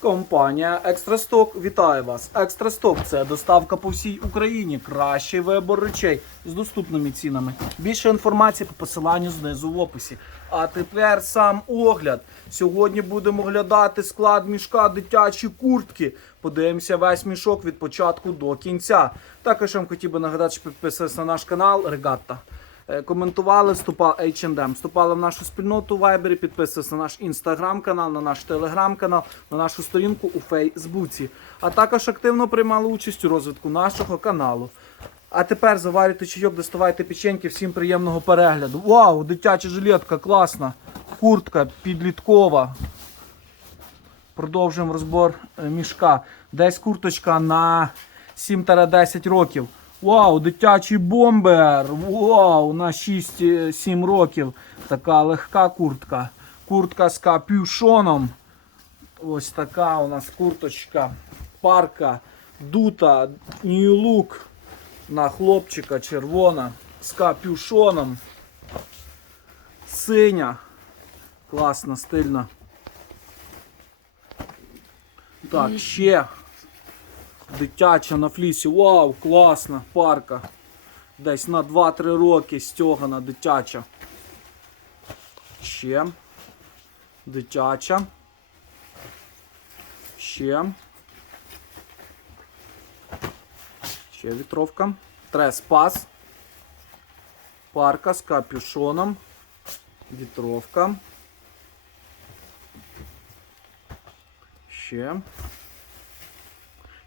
Компанія Екстрасток вітає вас. Екстрасток це доставка по всій Україні. Кращий вибор речей з доступними цінами. Більше інформації по посиланню знизу в описі. А тепер сам огляд. Сьогодні будемо оглядати склад мішка дитячі куртки. Подивимося весь мішок від початку до кінця. Також я вам хотів би нагадати, що підписатися на наш канал Регатта. Е, Коментували, вступали H&M, вступали в нашу спільноту в Viber, підписувалися на наш інстаграм-канал, на наш телеграм-канал, на нашу сторінку у Фейсбуці. А також активно приймали участь у розвитку нашого каналу. А тепер заварюйте чайок, доставайте печеньки, всім приємного перегляду. Вау, дитяча жилетка, класна. Куртка підліткова. Продовжуємо розбор е, мішка. Десь курточка на 7-10 років. Вау, дитячий бомбер! Вау, на 6-7 років. Така легка куртка. Куртка з капюшоном. Ось така у нас курточка. Парка, дута, New Look на хлопчика червона з капюшоном. Синя. Класна, стильна. Так, ще дитяча на флісі. Вау, класна парка. Десь на 2-3 роки стьогана дитяча. Ще. Дитяча. Ще. Ще вітровка. Треспас. Парка з капюшоном. Вітровка. Ще.